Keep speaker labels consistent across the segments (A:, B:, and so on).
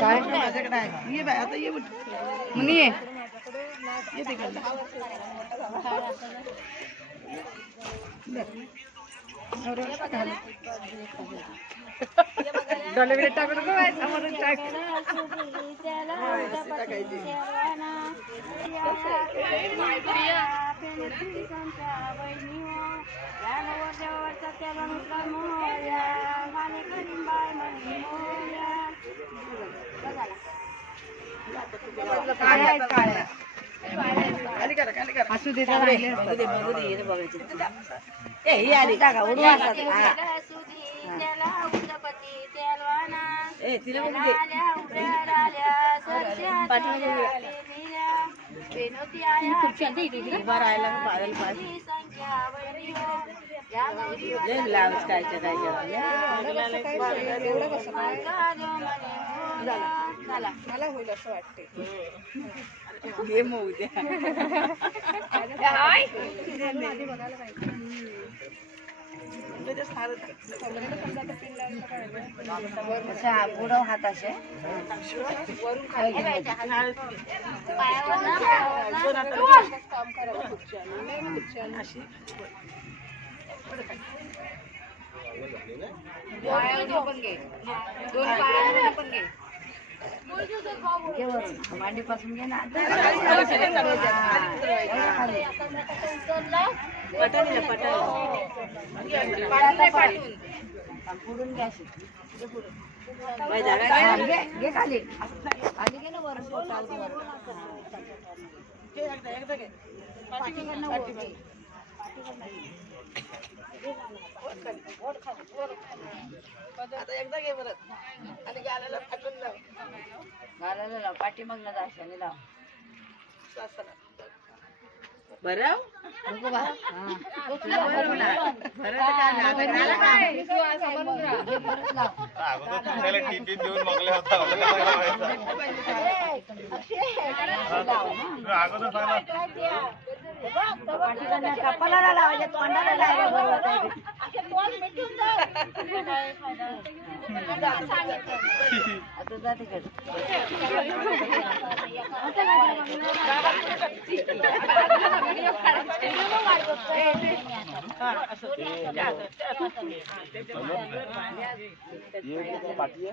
A: काय
B: ये बाय आता ये.
A: मुनी ये
B: ये तिकडनं.
A: डोले बिले टाकू नको बाई, समोरून टाक. काय आहेत, काय आहेत?
B: खाली करा खाली करा
A: असू दे
B: लावच कायच्या काय
A: मला होईल असं वाटते
B: घे मग उद्या
A: अच्छा पुढं हात असे. वरून खाली पायावरून पण घे. दोन पायावरून पण घे. मांडीपासून घे ना पुढून घे. खाली खाली घे ना
B: एकदा घे. आता एकदा घे परत आणि गाण्याला पाठवून लाव
A: घालायला लाव पाठीमागनं जाशाने लाव
B: श्वासाला बरं
A: हा.
C: अगोदर देऊन मागले होता? अगोदर सांगा
A: पाठीवरनं कपालाला लावायच्या तोंडाला लावायला बरोबर आहे. आता जा तिकडे
C: कुठल्या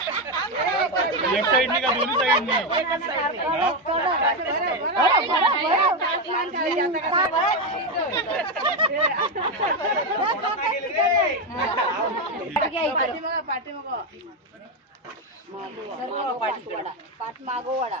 C: एक साईडनी का दोन्ही साईडनी
A: सर्व पाठी वडा पाठ मागो वडा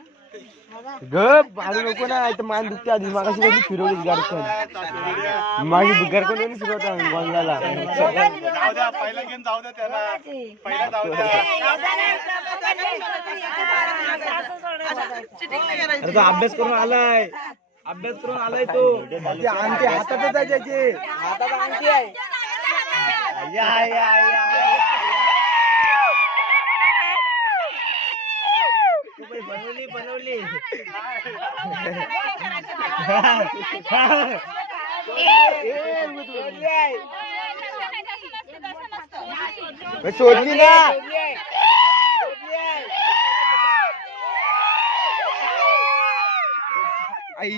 D: ग भाडू नको ना इथं मान दुखते आधी मागाशी कधी फिरवली गाडीतून माझी गाडीतून फिरवता
C: द्या पहिला गेम जाऊ द्या त्याला पहिला जाऊ द्या
D: अरे तो अभ्यास करून आलाय अभ्यास करून आलाय तो ते आणते हातातच आहे त्याचे हातात आणते आहे চলবি না Ay.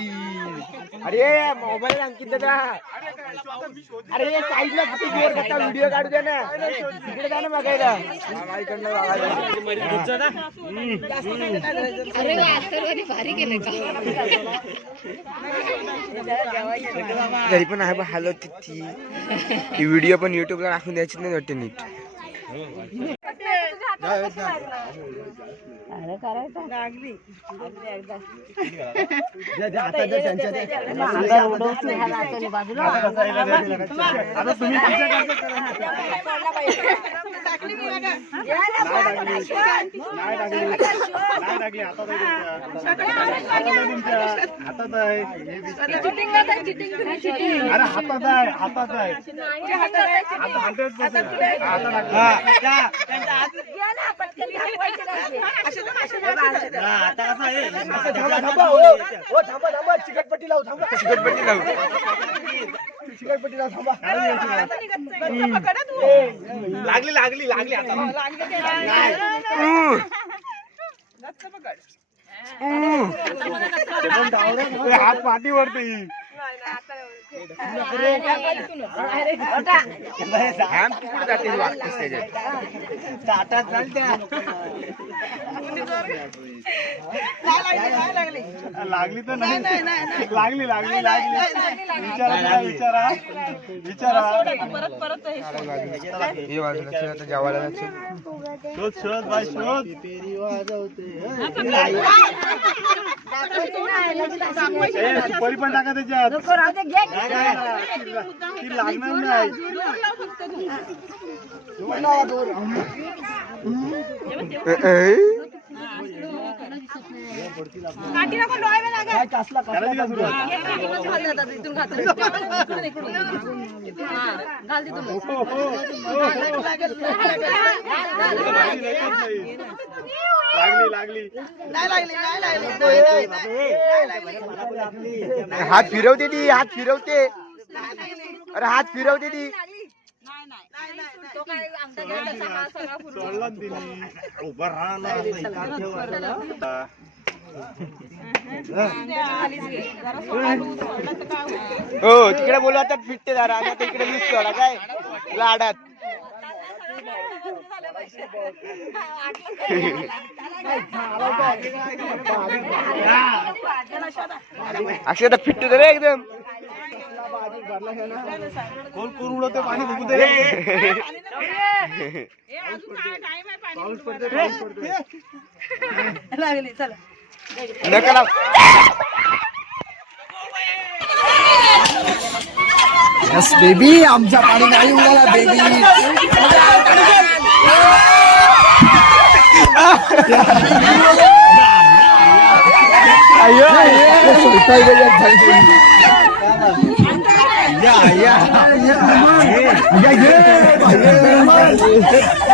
D: अरे मोबाईल अंकित दादा. अरे साईडला किती जोर करता व्हिडिओ काढू द्या ना. तिकडे जा ना बघायला. इकडनं बघायला घरी पण आहे बा हॅलो ती ती व्हिडिओ पण युट्यूबला टाकून द्यायची नाही वाटते नीट.
E: अरे करायचं.
A: लागली.
C: हातात आहे अरे हातात आहे हातात आहे. हातात
F: असं थांबा थांबा हो हो, थांबा थांबा चिकटपट्टी लावू थांबा. चिकटपट्टी लावू. चिकटपट्टी लावू थांबा. लागली लागली लागली आता.
C: ए, हात पाठीवरती.
A: लागली
C: तर नाही लागली लागली लागली. विचारा विचारा. विचारा.
A: परत परत
C: शोध शोध बाय शोध. परी पण टाका त्याच्यात. ती लागणार नाही.
A: दोन
F: हात फिरवते ती हात फिरवते. अरे हात फिरवते ती.
C: तो राहणार
F: हो तिकडे बोलू आता फिटते जरा. आता इकडे मीच सोडा काय? लाडात. अक्षरशः फिटते रे एकदम.
C: कोण कोण उडवते पाणी बघू दे. पाऊस पडते पाऊस पडते
A: लागली चला.
F: यस बेबी आमच्या पाणी नाही उडाला baby
A: ayo ayo sultan gaya janji
F: ya ya ya ya ya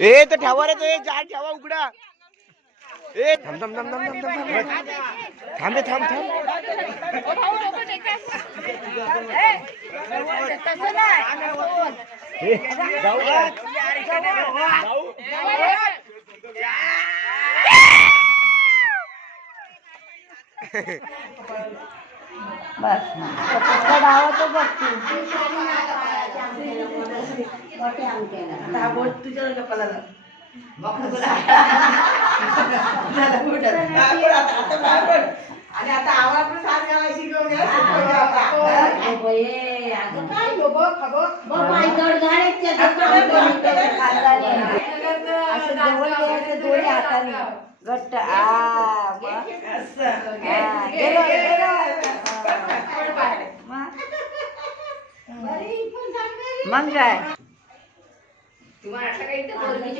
F: ए तर ठेवा रे तो जाड ठेवा उघडा. ए थांब थांब थांब थांब थांब थांब. थांबे थांब थांब. जाऊ
A: जाऊ बस
B: आणि आता आवाज पण शिकवून गावा शिकवले अगं काय गो बघ बघ
A: बघ पाय घट्ट. आ मग.
B: असं.
A: हा, गेलो, गेलो. मग? मग काय?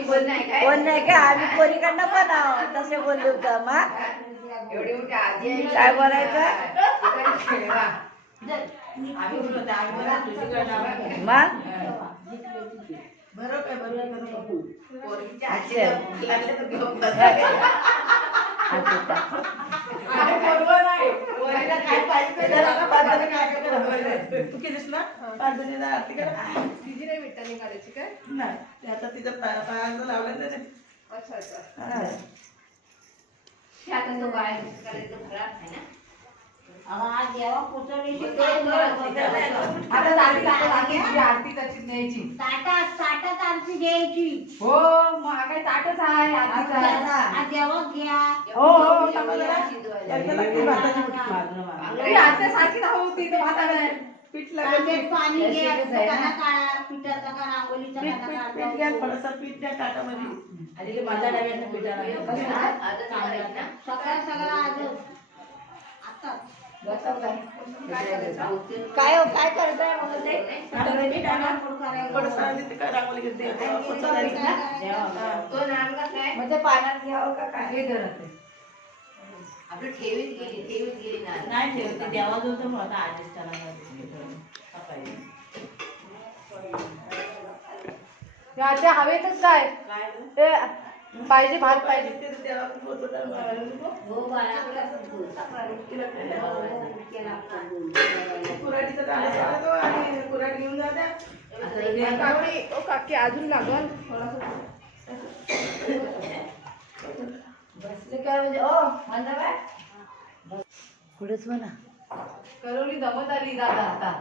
A: कोण नाही का? आम्ही पोरीकडनं पण आहोत तसे बोललो होतं मग
E: एवढी मोठी आजी आहे?
A: काय बोलायचं. मग
E: लागलं तर.
B: पोरीला काय पाहिजे ते केलीस ना? बाजारीला आरती करा.
E: तिची नाही विठ्ठल निघालायची काय?
B: नाही. ते आता तिचं पाया- पायाचं लावलं ना. ते.
E: अच्छा. अच्छा आता तो बाहेर करायचं खराब आहे ना.
A: आता आरती न्यायची. हो मग हा काय ताटच आहे आरतीचा हो हो समजलं ना?
B: एकदा लागते भाताची बुट्टी मारणं मला.
A: ती आरती सारखी नाव होती ते भाताला
B: पीठ लागेल पीठ
G: पाणी घ्या? पिठाचा का रांगोळीचा
B: पीठ
G: का
B: पीठ पीठ घ्या थोडंसं पीठ द्या ताटामध्ये. आणि ते माझ्या डब्यातलं पिठाला.
E: ना.
G: सगळं सगळं आता
A: काय हो काय करताय मग ते? म्हणजे पाण्यात घ्यावं का काय? हे धरत आहे.
E: आपलं ठेवीत गेली ठेवीत गेली
B: नाही ठेवते देवाजवळ तर होता आधीच त्याला
A: हवेतच काय? ते पाहिजे भात पाहिजे.
G: हो.
A: काकी ओ काकी अजून लागल बसले काय म्हणजे ओ म्हणता काय पुढेच म्हणा करवली दमत आली दादा आता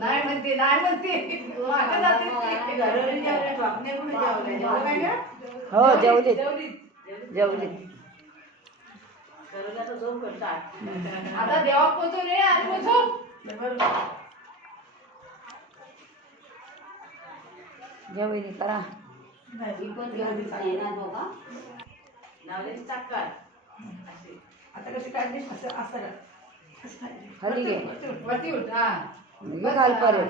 A: नाही म्हणते नाही म्हणते मागं जाते ती.
B: जेवले, बापने कुठे जेवले? जेवलं काय गं?
A: हो जेवली
B: जेवली.
A: जेवली
B: घरोघराचा झोप करतात.
A: आता देवा आणि पोचू
B: बरोबर.
A: जेवली करा
B: नाही,
G: पण नाही ना.
B: आता कशी काढली असं असं
A: घे
B: वरती उठ.
A: घाल परत.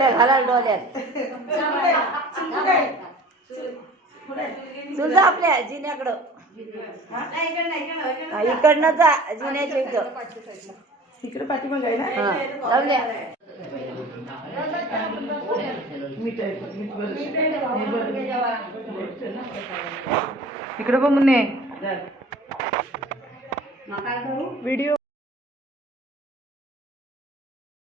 G: या.
A: घाला. तुझं आपल्या जिन्याकडं. इकडनं जा जिन्याच्या इथं
B: इकडे. पाठीमागं आहे ना?
A: लावल्या. इकडं पण मुन्ने
B: धर.
G: मग काय करू?
A: व्हिडिओ